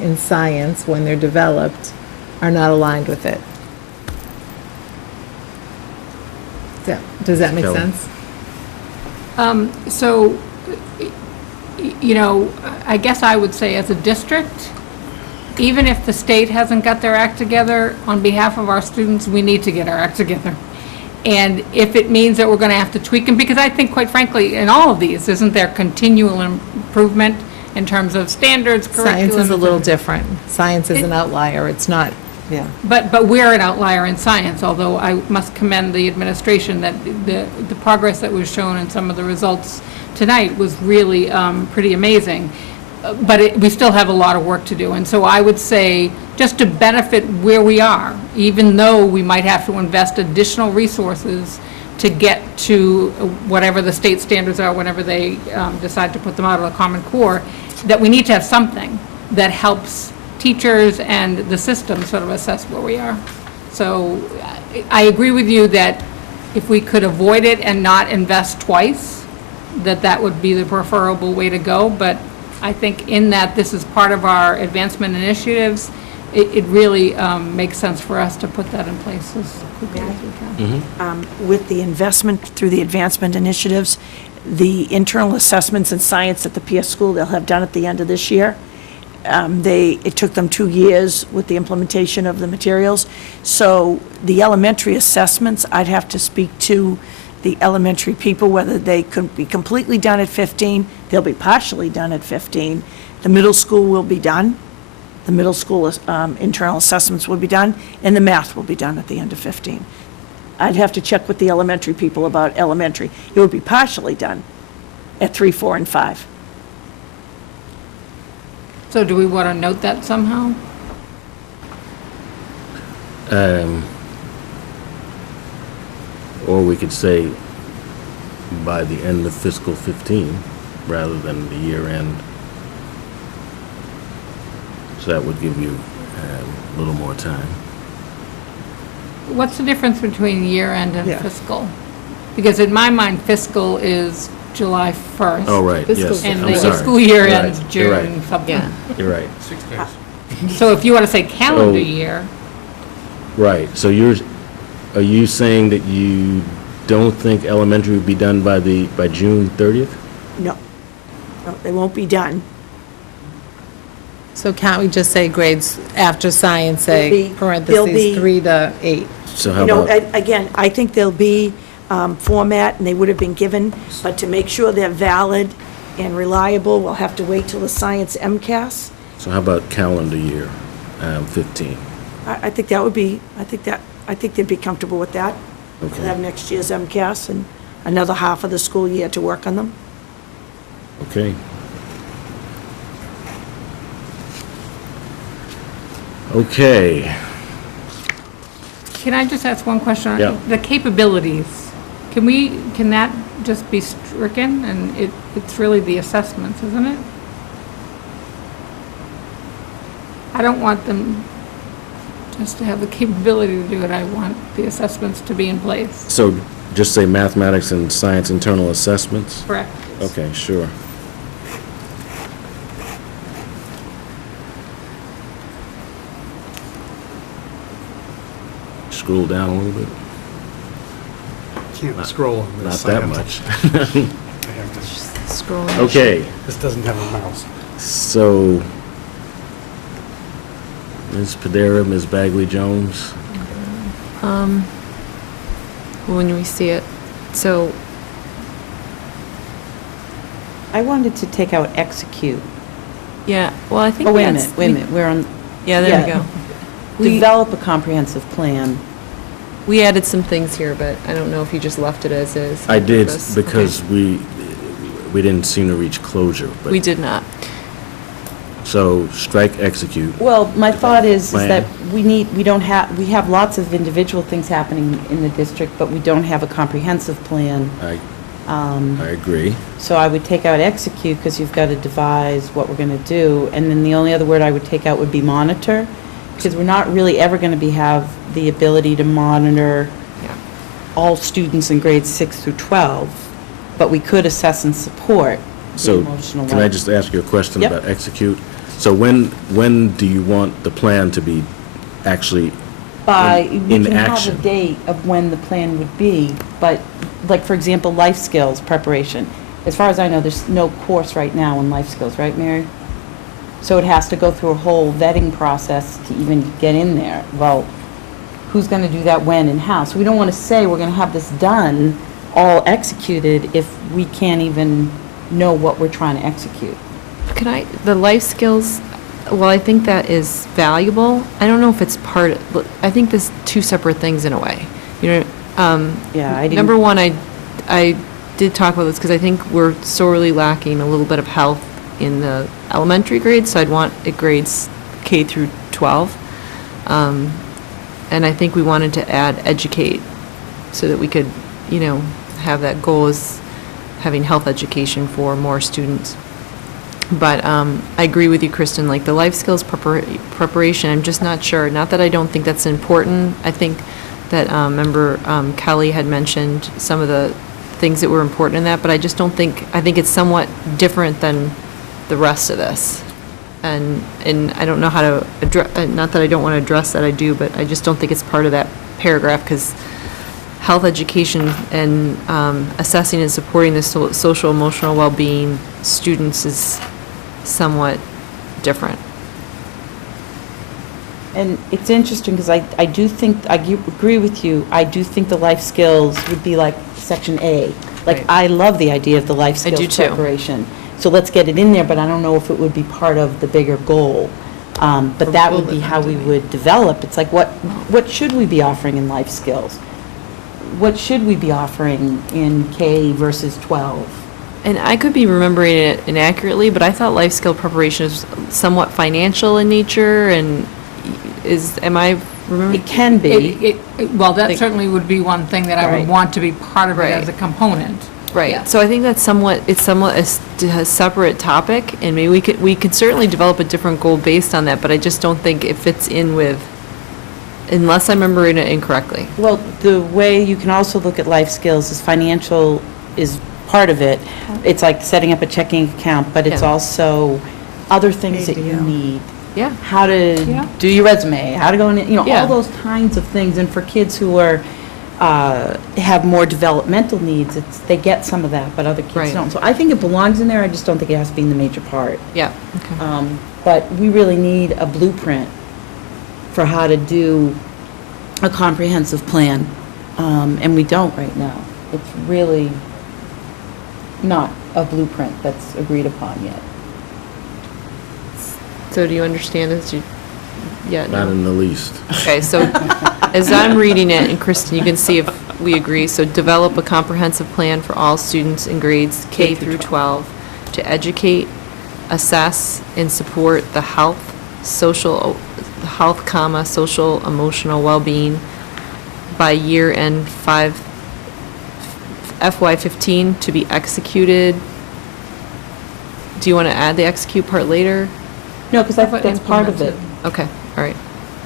in science, when they're developed, are not aligned with it. Does that make Kelly? sense? So, I guess I would say as a district, even if the state hasn't got their act together, on behalf of our students, we need to get our act together. And if it means that we're going to have to tweak them, because I think, quite frankly, in all of these, isn't there continual improvement in terms of standards, curriculum? Science is a little different. Science is an outlier. It's not, Yeah. But we're an outlier in science, although I must commend the administration that the progress that was shown in some of the results tonight was really pretty amazing. But we still have a lot of work to do. And so I would say, just to benefit where we are, even though we might have to invest additional resources to get to whatever the state standards are, whenever they decide to put them out of the Common Core, that we need to have something that helps teachers and the system sort of assess where we are. So I agree with you that if we could avoid it and not invest twice, that would be the preferable way to go. But I think in that this is part of our advancement initiatives, it really makes sense for us to put that in place as quickly as we can. With the investment through the advancement initiatives, the internal assessments in science at the PS school, they'll have done at the end of this year. It took them 2 years with the implementation of the materials. So the elementary assessments, I'd have to speak to the elementary people, whether they could be completely done at 15. They'll be partially done at 15. The middle school will be done. The middle school internal assessments will be done, and the math will be done at the end of 15. I'd have to check with the elementary people about elementary. It would be partially done at 3, 4, and 5. So do we want to note that somehow? Or we could say by the end of fiscal 15, rather than the year end. So that would give you a little more time. What's the difference between year end and Yeah. fiscal? Because in my mind, fiscal is July 1st. Oh, right, Fiscal yes, And I'm the sorry. school year You're ends right, you're right, June something. Yeah. You're right, 6 days. So if you want to say calendar So- year, right. So are you saying that you don't think elementary would be done by June 30th? No. No, they won't be done. so can't we just say grades after science, They'll say be- they'll parentheses be- 3 to 8? So how You know, about, again, I think there'll be format, and they would have been given, but to make sure they're valid and reliable, we'll have to wait till the science MCAS. so how about calendar year 15? I think that would be, I think they'd be comfortable with that. They'll have Okay, next year's MCAS and another half of the school year to work on them. okay. Okay, can I just ask one question? Yeah. The capabilities, can that just be stricken? And it's really the assessments, isn't it? I don't want them just to have the capability to do it. I want the assessments to be in place. so just say mathematics and science internal assessments? Correct. Okay, sure. Scroll down a little bit. Can't scroll on this. Not I that have to- much. I have to- Scrolling. Okay, This doesn't have a mouse. so Ms. Padera, Ms. Bagley Jones, When we see it. So I wanted to take out execute. yeah, well, I think Oh, wait a that's- minute, wait a minute, we're on, Yeah, there we Yeah. go. We develop a comprehensive plan. we added some things here, but I don't know if you just left it as is. I on did purpose. because Okay. we didn't seem to reach closure. But We did not. So strike execute. Well, my thought is Plan. that we have lots of individual things happening in the district, but we don't have a comprehensive plan. I agree. So I would take out execute, because you've got to devise what we're going to do. And then the only other word I would take out would be monitor, because we're not really ever going to have the ability to monitor Yeah. all students in grades 6 through 12, but we could assess and support the So emotional can I learning. just ask you a question Yep. about execute? So when do you want the plan to be actually By, in we can have a action? date of when the plan would be, but, like, for example, life skills preparation. As far as I know, there's no course right now in life skills, right, Mary? So it has to go through a whole vetting process to even get in there. Well, who's going to do that when and how? So we don't want to say we're going to have this done, all executed, if we can't even know what we're trying to execute. The life skills, well, I think that is valuable. I don't know if it's I think there's two separate things in a way. You know, Yeah, I didn't. number one, I did talk about this because I think we're sorely lacking a little bit of health in the elementary grades, so I'd want it grades K through 12. And I think we wanted to add educate so that we could, have that goal as having health education for more students. But I agree with you, Kristen, like the life skills preparation, I'm just not sure. Not that I don't think that's important. I think that, member Kelly had mentioned some of the things that were important in that, but I just don't think, I think it's somewhat different than the rest of this. And I don't know how to address, not that I don't want to address that, I do, but I just don't think it's part of that paragraph, because health education and assessing and supporting the social emotional well-being students is somewhat different. And it's interesting, because I do think, I agree with you, I do think the life skills would be like Section A. Like, Right. I love the idea of the life I do skills too. preparation. So let's get it in there, but I don't know if it would be part of the bigger goal. But that would be how we would develop. It's like, what should we be offering in life skills? What should we be offering in K versus 12? And I could be remembering it inaccurately, but I thought life skill preparation is somewhat financial in nature, and am I remembering? It can be. Well, that Like- certainly would be one thing that I Right. would want to be part of it Right. as a component. Right, Yeah. so I think it's somewhat a separate topic, and maybe we could certainly develop a different goal based on that, but I just don't think it fits in with, unless I'm remembering it incorrectly. Well, the way you can also look at life skills is financial is part of it. It's like setting up a checking account, but it's Yeah. also other things that you need. Yeah. How to Yeah. do your resume, how to go in, Yeah. all those kinds of things. And for kids who are, have more developmental needs, they get some of that, but other kids Right. don't. So I think it belongs in there, I just don't think it has to be in the major part. Yeah, okay. But we really need a blueprint for how to do a comprehensive plan, and we don't right now. It's really not a blueprint that's agreed upon yet. So do you understand this? Yeah, Not no? in the least. Okay, so as I'm reading it, and Kristen, you can see if we agree, so develop a comprehensive plan for all students in grades K through 12 to educate, assess, and support the health, social emotional well-being by year end FY15 to be executed. Do you want to add the execute part later? No, because I think that's part of it. Okay, all right.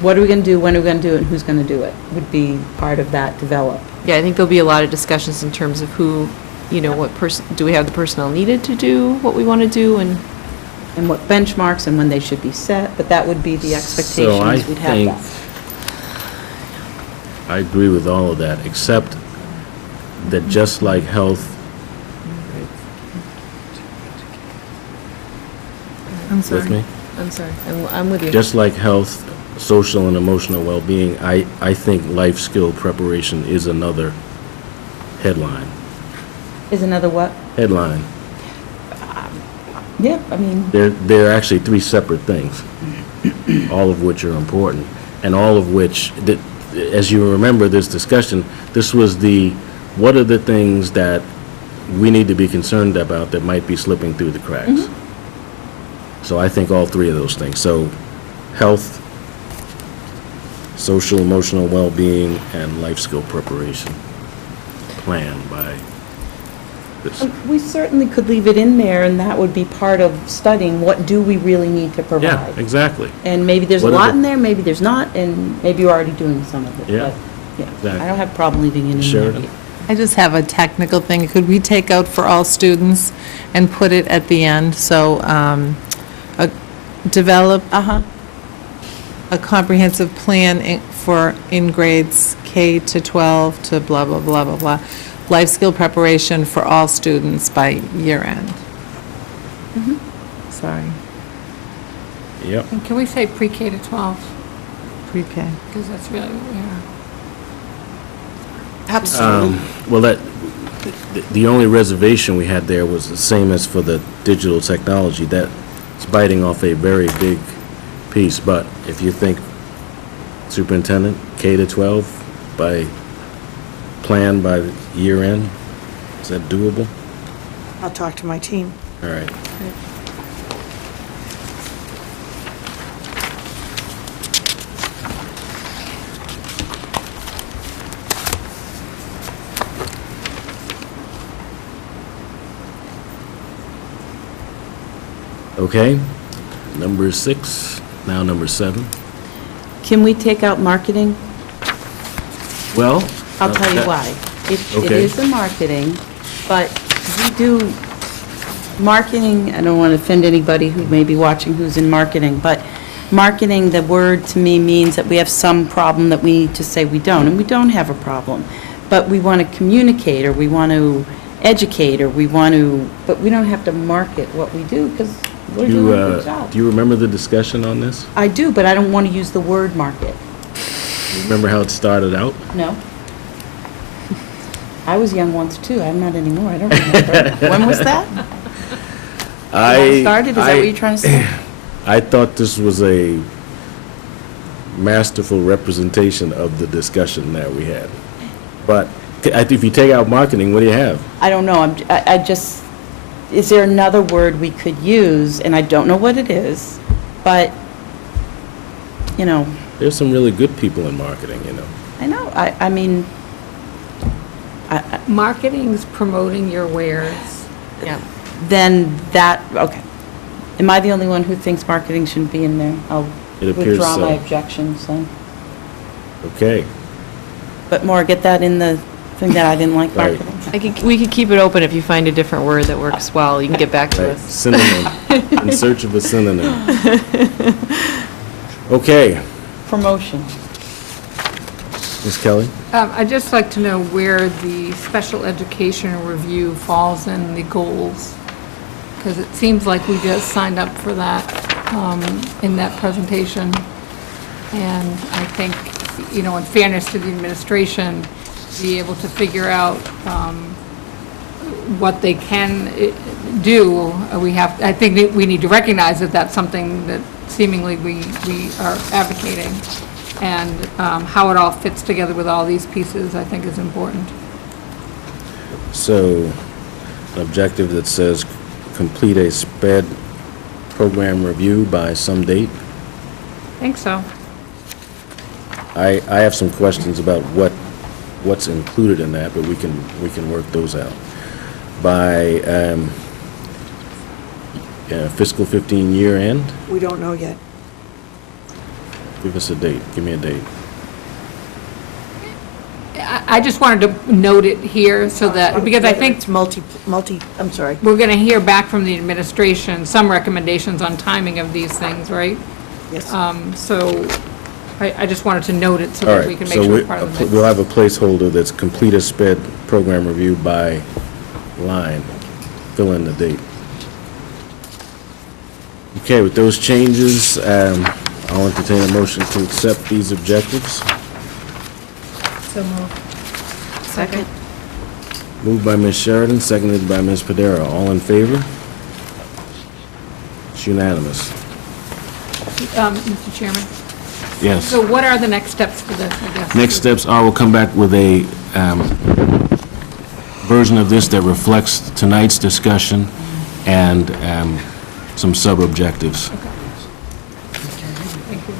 What are we going to do, when are we going to do it, and who's going to do it, would be part of that develop. Yeah, I think there'll be a lot of discussions in terms of who, what person, do we have the personnel needed to do what we want to do, and, And what benchmarks and when they should be set, but that would be the expectations, we'd have that. I agree with all of that, except that just like health, I'm sorry. with me? I'm sorry, I'm with you. Just like health, social and emotional well-being, I think life skill preparation is another headline. Is another what? Headline. Yeah, I mean, They're actually three separate things, all of which are important, and all of which, as you remember this discussion, this was what are the things that we need to be concerned about that might be slipping through the cracks? So I think all three of those things. So health, social, emotional well-being, and life skill preparation plan by this. we certainly could leave it in there, and that would be part of studying, what do we really need to Yeah, provide? exactly. And maybe there's a What are lot the- in there, maybe there's not, and maybe you're already doing some of it. Yeah, but, yeah, exactly. I don't have a problem leaving it in there. Sheridan? I just have a technical thing. Could we take out for all students and put it at the end? So develop Uh-huh. a comprehensive plan in grades K to 12 to blah, blah, blah, blah, blah, life skill preparation for all students by year end. Sorry, Yep. And can we say pre-K to 12? pre-K. Because that's really what we are. Absolutely. Well, the only reservation we had there was the same as for the digital technology. That's biting off a very big piece, but if you think, Superintendent, K to 12 plan by year end, is that doable? I'll talk to my team. All right. Okay, number 6, now number 7. Can we take out marketing? Well. I'll tell you that- why. It Okay. is a marketing, but we do, marketing, I don't want to offend anybody who may be watching who's in marketing, but marketing, the word to me means that we have some problem that we need to say we don't, and we don't have a problem. But we want to communicate, or we want to educate, or we want to, but we don't have to market what we do, because we're doing a good job. Do you remember the discussion on this? I do, but I don't want to use the word market. Remember how it started out? No. I was young once, too. I'm not anymore. I don't remember. When was that? When I started? Is that what you're trying to say? I thought this was a masterful representation of the discussion that we had. But if you take out marketing, what do you have? I don't know. I just, is there another word we could use? And I don't know what it is, but, you know, There's some really good people in marketing, you know. I know. I mean, Marketing's promoting your wares. Yeah. then that, okay. Am I the only one who thinks marketing shouldn't be in there? I'll It appears withdraw my so. objections then. Okay. But more, get that in the thing that I didn't like Right. marketing. We could keep it open. If you find a different word that works well, you can get back to Right. us. Synonym. In search of a synonym. Okay, Promotion. Ms. Kelly? I'd just like to know where the special education review falls in the goals, because it seems like we just signed up for that in that presentation. And I think, you know, in fairness to the administration, be able to figure out what they can do. I think that we need to recognize that that's something that seemingly we are advocating. And how it all fits together with all these pieces, I think, is important. So, an objective that says complete a SPED program review by some date. I think so. I have some questions about what's included in that, but we can work those out. By fiscal 15 year end, We don't know yet. give us a date, give me a date. I just wanted to note it here so that, because I think It's I'm sorry. we're going to hear back from the administration some recommendations on timing of these things, right? Yes. So I just wanted to note it so All that we right, can make so sure it's part of the mix. we'll have a placeholder that's complete a SPED program review by line. Fill in the date. Okay, with those changes, I'll entertain a motion to accept these objectives. So moved. Second? Moved by Ms. Sheridan, seconded by Ms. Padera. All in favor? It's unanimous. Mr. Chairman, Yes. so what are the next steps for this, I guess? Next steps are we'll come back with a version of this that reflects tonight's discussion and some sub-objectives. Thank you.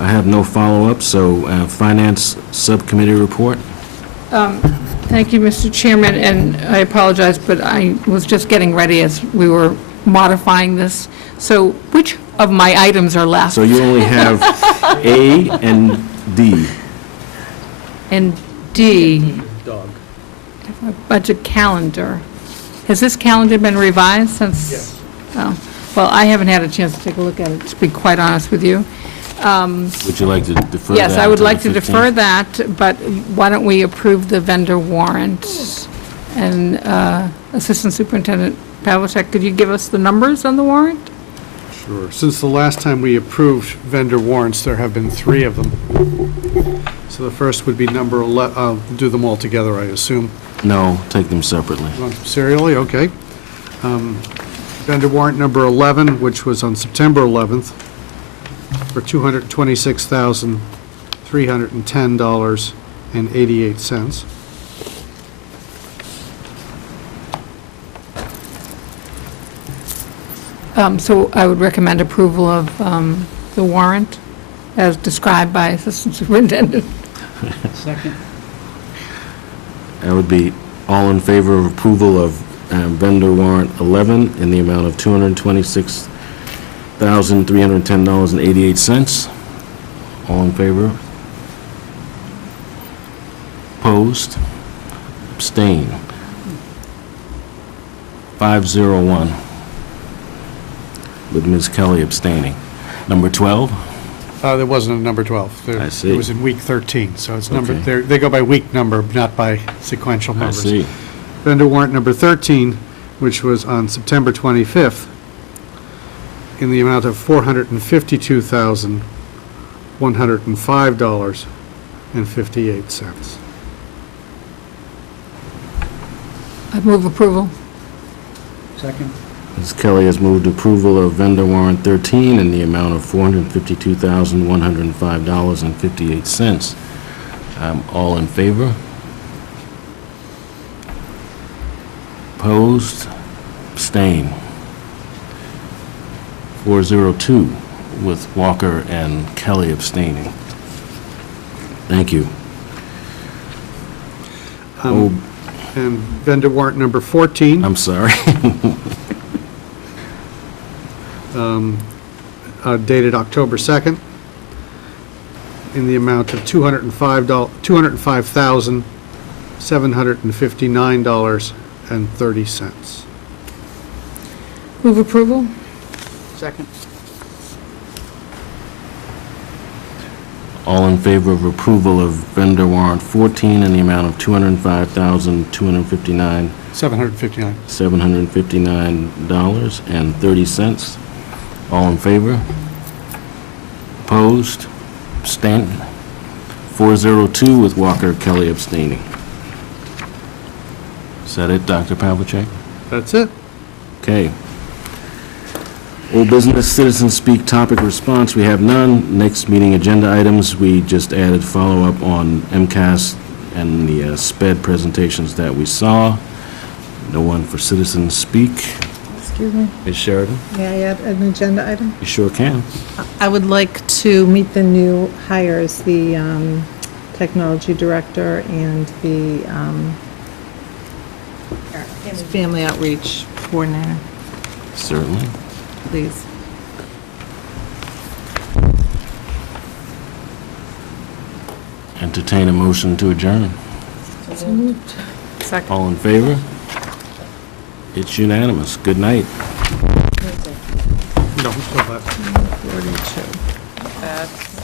I have no follow-up, so Finance Subcommittee report. Thank you, Mr. Chairman, and I apologize, but I was just getting ready as we were modifying this. So which of my items are left? So you only have A and D. And D, Dog. budget calendar. Has this calendar been revised since? Yes. Oh, well, I haven't had a chance to take a look at it, to be quite honest with you. Would you like to defer that? Yes, I would until like the to defer 15th? that, but why don't we approve the vendor warrant? And Assistant Superintendent Pavlicek, could you give us the numbers on the warrant? Sure. Since the last time we approved vendor warrants, there have been 3 of them. So the first would be number 11, I'll do them all together, I assume. No, take them separately. Serially, okay. Vendor warrant number 11, which was on September 11th, for $226,310.88. So I would recommend approval of the warrant as described by Assistant Superintendent. Second. That would be all in favor of approval of vendor warrant 11 in the amount of $226,310.88. All in favor? Opposed? Abstain? 501, with Ms. Kelly abstaining. Number 12? There wasn't a number 12. I see. It was in week 13, so it's numbered, Okay. they go by week number, not by sequential I numbers. see. Vendor warrant number 13, which was on September 25th, in the amount of $452,105.58. I move approval. Second. Ms. Kelly has moved approval of vendor warrant 13 in the amount of $452,105.58. All in favor? Opposed? Abstain? 402, with Walker and Kelly abstaining. Thank you. Oh, And vendor warrant number 14, I'm sorry. dated October 2nd, in the amount of $205,759.30. Move approval? Second. All in favor of approval of vendor warrant 14 in the amount of $205,259, $759. $759.30. All in favor? Opposed? Abstained? 402 with Walker Kelly abstaining. Is that it, Dr. Pavlicek? That's it. Okay. Old business, citizen speak, topic response, we have none. Next meeting agenda items, we just added follow-up on MCAS and the SPED presentations that we saw. No one for citizen speak. Excuse me, Ms. Sheridan? may I add an agenda item? You sure can. I would like to meet the new hires, the technology director and the family outreach coordinator, Certainly. please. Entertain a motion to adjourn. Second. All in favor? It's unanimous. Good night. No, we still have that. 42.